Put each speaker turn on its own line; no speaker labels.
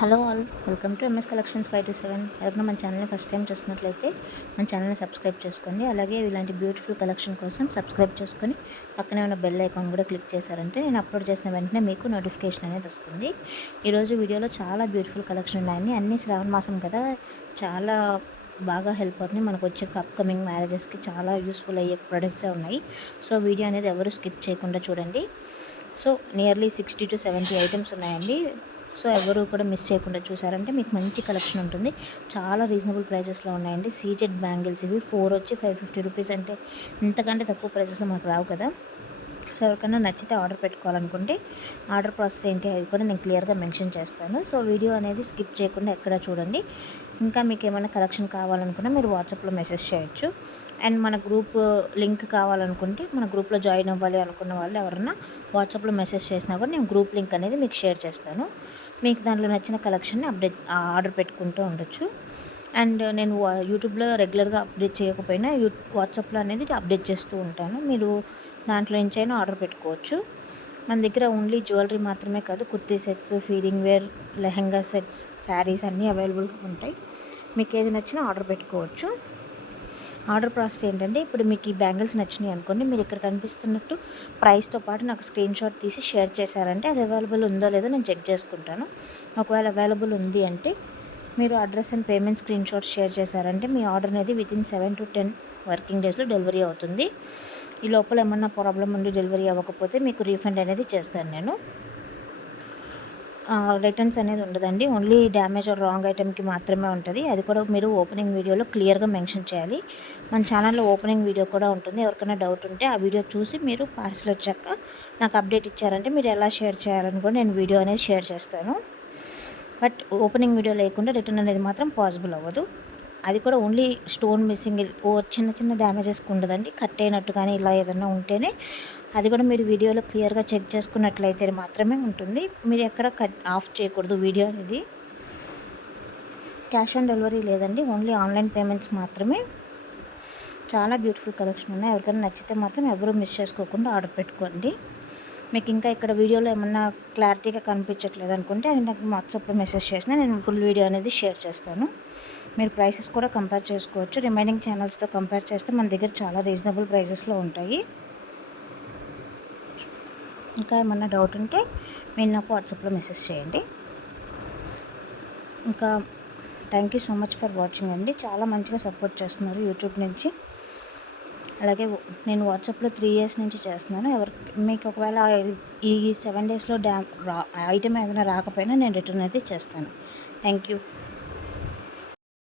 Hello all welcome to M S collections five two seven ఎవరైనా మన ఛానల్ని first time చూస్తున్నట్లయితే మన ఛానల్ని సబ్స్క్రైబ్ చేసుకోండి. అలాగే ఇలాంటి బ్యూటిఫుల్ కలెక్షన్ కోసం సబ్స్క్రైబ్ చేసుకొని పక్కనే ఉన్న బెల్ ఐకాన్ కూడా క్లిక్ చేశారంటే నేను అప్లోడ్ చేసిన వెంటనే మీకు నోటిఫికేషన్ అనేది వస్తుంది. ఈరోజు వీడియోలో చాలా బ్యూటిఫుల్ కలెక్షన్ ఉన్నాయని అన్ని శ్రావణ మాసం కదా చాలా బాగా హెల్ప్ అవుతుంది. మనకు వచ్చే అప్కమింగ్ మ్యారేజెస్కి చాలా యూస్ఫుల్ అయ్యే ప్రొడక్ట్సే ఉన్నాయి. సో వీడియో అనేది ఎవరు స్కిప్ చేయకుండా చూడండి. So nearly sixty to seventy items ఉన్నాయండి. సో ఎవరు కూడా మిస్ చేయకుండా చూసారంటే మీకు మంచి కలెక్షన్ ఉంటుంది. చాలా రీజనబుల్ ప్రైజెస్లో ఉన్నాయండి. సీజెడ్ బ్యాంగిల్స్ ఇవి ఫోర్ వచ్చి ఫైవ్ ఫిఫ్టీ రూపీస్ అంటే ఇంతకంటే తక్కువ ప్రైజెస్లో మనకు రావు కదా. సో ఎవరికైనా నచ్చితే ఆర్డర్ పెట్టుకోవాలనుకుంటే ఆర్డర్ ప్రాసెస్ ఏంటి అది కూడా నేను క్లియర్గా మెన్షన్ చేస్తాను. సో వీడియో అనేది స్కిప్ చేయకుండా ఎక్కడ చూడండి. ఇంకా మీకు ఏమైనా కలెక్షన్ కావాలనుకున్నా మీరు వాట్సాప్లో మెసేజ్ చేయొచ్చు. అండ్ మన గ్రూప్ లింక్ కావాలనుకుంటే మన గ్రూప్లో జాయిన్ అవ్వాలి అనుకున్న వాళ్ళు ఎవరన్నా వాట్సాప్లో మెసేజ్ చేసినా కూడా నేను గ్రూప్ లింక్ అనేది మీకు షేర్ చేస్తాను. మీకు దాంట్లో నచ్చిన కలెక్షన్ని అప్డేట్ ఆర్డర్ పెట్టుకుంటూ ఉండొచ్చు. అండ్ నేను యూట్యూబ్లో రెగ్యులర్గా అప్డేట్ చేయకపోయినా యూ వాట్సాప్లో అనేది అప్డేట్ చేస్తూ ఉంటాను. మీరు దాంట్లో నుంచి అయినా ఆర్డర్ పెట్టుకోవచ్చు. మన దగ్గర ఓన్లీ జ్యువెలరీ మాత్రమే కాదు kurti sets feeding wear lehenga sets saris అన్నీ అవైలబుల్గా ఉంటాయి. మీకు ఏది నచ్చినా ఆర్డర్ పెట్టుకోవచ్చు. ఆర్డర్ ప్రాసెస్ ఏంటంటే ఇప్పుడు మీకు ఈ బ్యాంగిల్స్ నచ్చినాయి అనుకోండి మీరు ఇక్కడ కనిపిస్తున్నట్టు ప్రైస్తో పాటు నాకు స్క్రీన్ షాట్ తీసి షేర్ చేశారంటే అది అవైలబుల్ ఉందో లేదో నేను చెక్ చేసుకుంటాను. ఒకవేళ అవైలబుల్ ఉంది అంటే మీరు address and payment screen shot share చేశారంటే మీ ఆర్డర్ అనేది within seven to ten working డేస్లో డెలివరీ అవుతుంది. ఈ లోపల ఏమన్నా ప్రాబ్లం ఉండి డెలివరీ అవ్వకపోతే మీకు రీఫండ్ అనేది చేస్తాను నేను. రిటర్న్స్ అనేది ఉండదండి. ఓన్లీ డ్యామేజ్ ఆర్ రాంగ్ ఐటెంకి మాత్రమే ఉంటుంది. అది కూడా మీరు ఓపెనింగ్ వీడియోలో క్లియర్గా మెన్షన్ చేయాలి. మన ఛానల్లో ఓపెనింగ్ వీడియో కూడా ఉంటుంది. ఎవరికైనా డౌట్ ఉంటే ఆ వీడియో చూసి మీరు పార్సల్ వచ్చాక నాకు అప్డేట్ ఇచ్చారంటే మీరు ఎలా షేర్ చేయాలని కూడా నేను వీడియో అనేది షేర్ చేస్తాను. బట్ ఓపెనింగ్ వీడియో లేకుండా రిటర్న్ అనేది మాత్రం పాసిబుల్ అవ్వదు. అది కూడా ఓన్లీ స్టోన్ మిస్సింగ్ ఓ చిన్న చిన్న డ్యామేజెస్కి ఉండదండి. కట్ అయినట్టు కానీ ఇలా ఏదైనా ఉంటేనే అది కూడా మీరు వీడియోలో క్లియర్గా చెక్ చేసుకున్నట్లయితే మాత్రమే ఉంటుంది. మీరు ఎక్కడ కట్ ఆఫ్ చేయకూడదు వీడియో అనేది. క్యాష్ ఆన్ డెలివరీ లేదండి. ఓన్లీ ఆన్లైన్ పేమెంట్స్ మాత్రమే. చాలా బ్యూటిఫుల్ కలెక్షన్ ఉన్నాయి. ఎవరికైనా నచ్చితే మాత్రం ఎవరూ మిస్ చేసుకోకుండా ఆర్డర్ పెట్టుకోండి. మీకు ఇంకా ఇక్కడ వీడియోలో ఏమన్నా క్లారిటీగా కనిపించట్లేదు అనుకుంటే అది నాకు వాట్సాప్లో మెసేజ్ చేసిన నేను ఫుల్ వీడియో అనేది షేర్ చేస్తాను. మీరు ప్రైసెస్ కూడా కంపేర్ చేసుకోవచ్చు. రిమైనింగ్ ఛానల్స్తో కంపేర్ చేస్తే మన దగ్గర చాలా రీజనబుల్ ప్రైజెస్లో ఉంటాయి. ఇంకా ఏమన్నా డౌట్ ఉంటే మీరు నాకు వాట్సాప్లో మెసేజ్ చేయండి. ఇంకా thank you so much for watching అండి. చాలా మంచిగా సపోర్ట్ చేస్తున్నారు యూట్యూబ్ నుంచి. అలాగే నేను వాట్సాప్లో త్రీ ఇయర్స్ నుంచి చేస్తున్నాను. ఎవరి మీకు ఒకవేళ ఈ సెవెన్ డేస్లో డ్యామ్ రా ఐటమ్ ఏదైనా రాకపోయినా నేను రిటర్న్ అయితే చేస్తాను. Thank you.